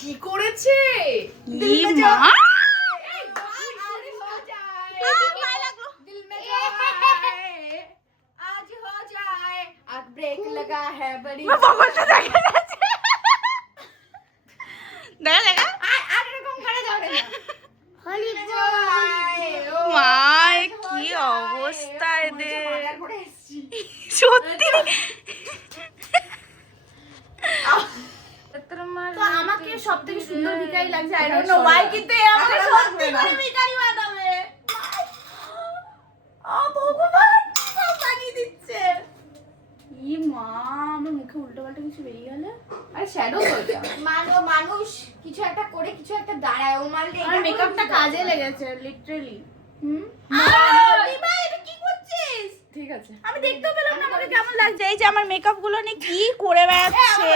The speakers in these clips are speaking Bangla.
কি করেছে ब्रेक लगा है बड़ी কি অবস্থা এদের সত্যি আমাকে সবথেকে সুন্দর ভিখারি লাগছে আই ডোন্ট নো হোয়াই কিন্তু আমাকে সত্যি করে ভিখারি বানাবে ভগবান সব বানিয়ে দিচ্ছে ই মা আমার মুখে উল্টো পাল্টা কিছু বেরিয়ে গেল আর শ্যাডো বলছে মানুষ কিছু একটা করে কিছু একটা দাঁড়ায় ও মারলে আর মেকআপটা কাজে লেগেছে লিটারালি এটা কি করছিস ঠিক আছে আমি দেখতেও পেলাম না আমাকে কেমন লাগছে এই যে আমার মেকআপ গুলো নিয়ে কি করে বেড়াচ্ছে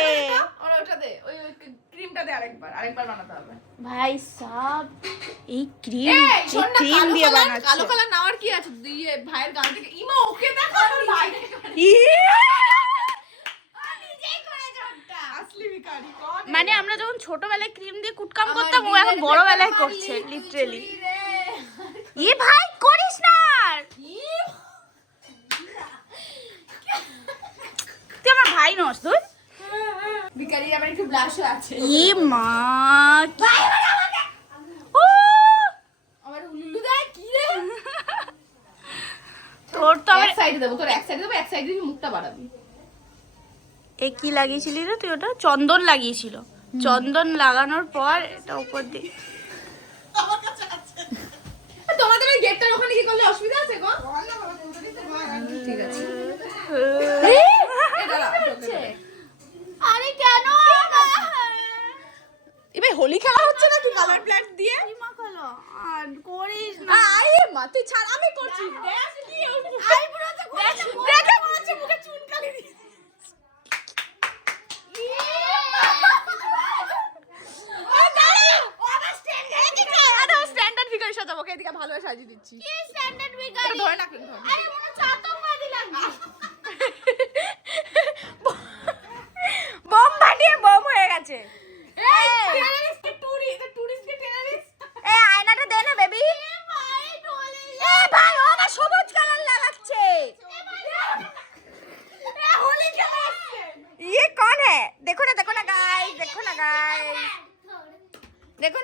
আমার ওটা দে ওই ক্রিমটা দে আরেকবার বানাতে হবে ভাই সাব এই ক্রিম দিয়ে বানাচ্ছে কালো কালার নাওয়ার কি আছে দিয়ে ভাইয়ের গাল থেকে ইমা ওকে দেখো আমার ভাই আসলি ভিখারি কোন মানে আমরা যখন ছোটবেলায় ক্রিম দিয়ে কুটকাম করতাম ও এখন বড়বেলায় করছে লিটারালি ই ভাই করিস না তুই আমার ভাই নস তুই ভিখারি আবার একটু ব্লাশও আছে ই মা আমার উল্লু দেয় কি রে তোর তো এক সাইডে দেবো তোর এক সাইডে দেবো এক সাইডে মুখটা বাড়াবি এ কি লাগিয়েছিলি রে তুই ওটা চন্দন লাগিয়েছিল চন্দন লাগানোর পর এটা উপর দিয়ে তোমাদের ওই গেটটার ওখানে কি করলে অসুবিধা আছে গো ঠিক আছে আরে কেন এবার হোলি খেলা হচ্ছে নাকি কালার প্ল্যান্ট দিয়ে আর করিস না আরে মা তুই ছাড় আমি করছি আই পুরো তো দেখে মনে হচ্ছে মুখে চুন কালি দিয়েছিস স্ট্যান্ডার্ড ভিখারি সাজাবো ওকে এদিকে ভালো সাজিয়ে দিচ্ছি কি স্ট্যান্ডার্ড ভিখারি ধরে না ধরে আরে মনে চাতকবাদী লাগছে বম ফাটিয়ে বম হয়ে গেছে এই টেররিস্ট টুরিস্ট টেররিস্ট এ আয়নাটা দে না বেবি এ ভাই ও না সবুজ কালার লাগাচ্ছে হোলি খেলা হচ্ছে ये कौन है देखो ना गाइस देखो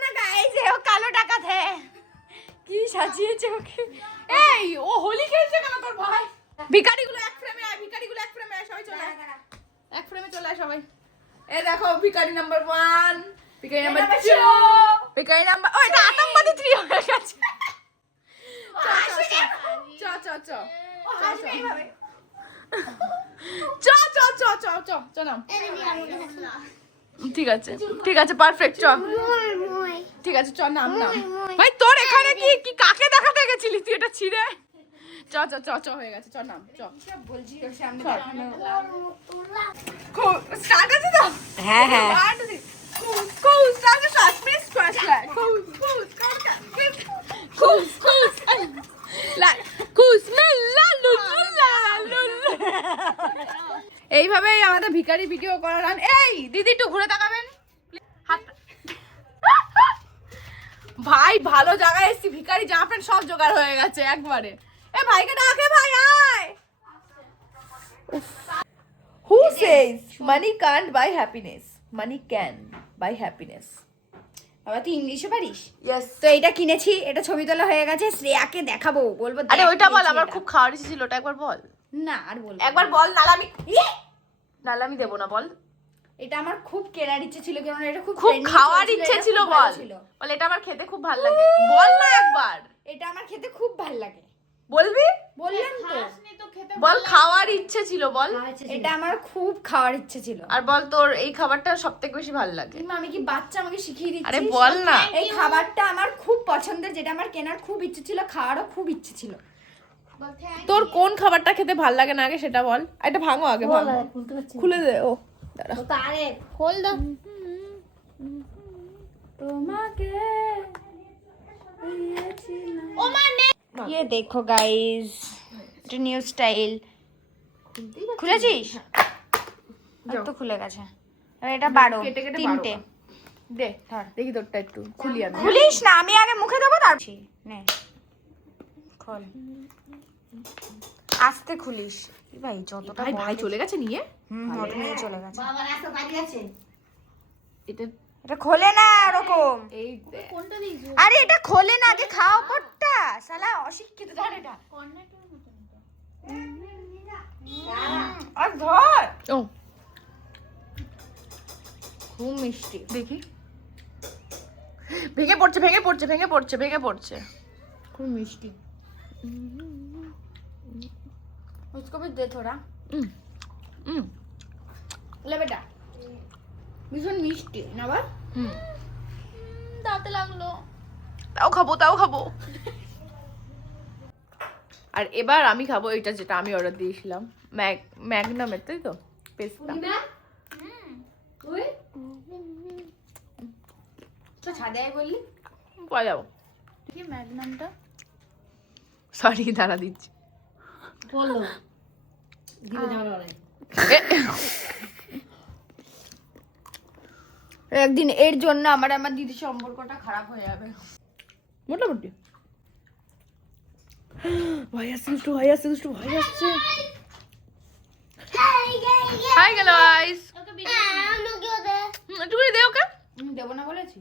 ना गाइस ये वो कालो डाकत है কি সাজিয়েছে ওকে এই ও হোলি খেলছে কেন তোর ভাই ভিখারিগুলো এক ফ্রেমে আয় সবাই চলে আয় এক ফ্রেমে চলে আয় সবাই এই দেখো ভিখারি নাম্বার 1 ভিখারি নাম্বার 2 ভিখারি নাম্বার ও এটা আতঙ্কবাদী 3 হয়ে গেছে চ নাম ঠিক আছে পারফেক্ট চ ঠিক আছে চ নাম ভাই তোর এখানে কি কাকে দেখাতে গেছিলি তুই এটা ছিড়ে চ হয়ে গেছে চ নাম চ বলছি সামনে স্টার্ট আছে তো হ্যাঁ এইভাবেই আমাদের ভিখারি ভিডিও করার এই দিদি একটু ঘুরে তাকাবেন ভাই ভালো জায়গায় এসেছি ভিখারি জামা প্যান্ট সব জোগাড় হয়ে গেছে একবারে এ ভাইকে ডাকে ভাই আয় Who says money can't buy happiness? Money can buy happiness. বাবা তুই ইংলিশে পারিস Yes. তো এটা কিনেছি এটা ছবি তোলা হয়ে গেছে শ্রেয়াকে দেখাবো বলবো আরে ওইটা বল আমার খুব খাওয়ার ইচ্ছে ছিল ওটা একবার বল না আর বলবো একবার বল নালামি দেবো না বল এটা আমার খুব কেনার ইচ্ছে ছিল কারণ এটা খুব খুব trending খাওয়ার চলছিল, ইচ্ছে এটা ছিল খুব ভালো বল ছিল। বল এটা আমার খেতে খুব ভালো লাগে বল না একবার এটা আমার খেতে খুব ভালো লাগে বলবি বললাম তো বল খাওয়ার ইচ্ছে ছিল বল এটা আমার খুব খাওয়ার ইচ্ছে ছিল আর বল তোর এই খাবারটা সবথেকে বেশি ভালো লাগে কিংবা আমি কি বাচ্চা আমাকে শিখিয়ে দিচ্ছি আরে বল না এই খাবারটা আমার খুব পছন্দের যেটা আমার কেনার খুব ইচ্ছে ছিল খাওয়ারও খুব ইচ্ছে ছিল তোর কোন খাবারটা খেতে ভালো লাগে না আগে সেটা বল এটা ভাঙো আগে ভাঙো খুলে দে ও দাঁড়া তারে খোল দাও তোমাকে ও মানে ये देखो गाइस এটা নিউ স্টাইল খুলেছিস তো খুলে গেছে আর এটা 12 তিনটে দে দেখি তোরটা একটু খুলি আমি। খুলিস না, আমি আগে মুখে দেবো তার নে খোল, আস্তে খুলিস। এই ভাই যতটা ভাই বড় ভাই চলে গেছে নিয়ে। ওটা নিয়ে চলে গেছে। এটা এটা খোলে না ওরকম। এই আরে এটা খোলে না, আগে খাও পটটা, শালা অশিক্ষিত ধর এটা। আর ধর। ও খুব মিষ্টি। দেখি ভেঙে পড়ছে ভেঙে পড়ছে ভেঙে পড়ছে ভেঙে পড়ছে। খুব মিষ্টি। उसको भी दे थोड़ा। ले बेटा ভীষণ মিষ্টি না বা? দাঁতে লাগলো। তাও খাবো তাও খাবো। আর এবার আমি খাবো এটা যেটা আমি অর্ডার দিয়েছিলাম, ম্যাগনামের, তাই তো? পেস্তা। তো ছাদে আয় বললি পাওয়া যাবো। কি ম্যাগনামটা? সরি দাঁড়া দিচ্ছি। বলো একদিন এর জন্য আমার দিদির সম্পর্কটা খারাপ হয়ে যাবে মোটামুটি। ভাই আসছে দুষ্টু, ভাই আসছে দুষ্টু, ভাই আসছে। হাই গেল গাইস। একটুখানি দে ওকে। দেবো না বলেছি।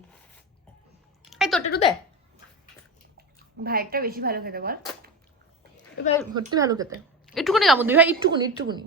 এই তোরটা একটু দে। ভাইটা বেশি ভালো খেতে বল। ভাই সত্যি ভালো খেতে। একটুখানি কামড় দিই ভাই, একটুখানি একটুখানি।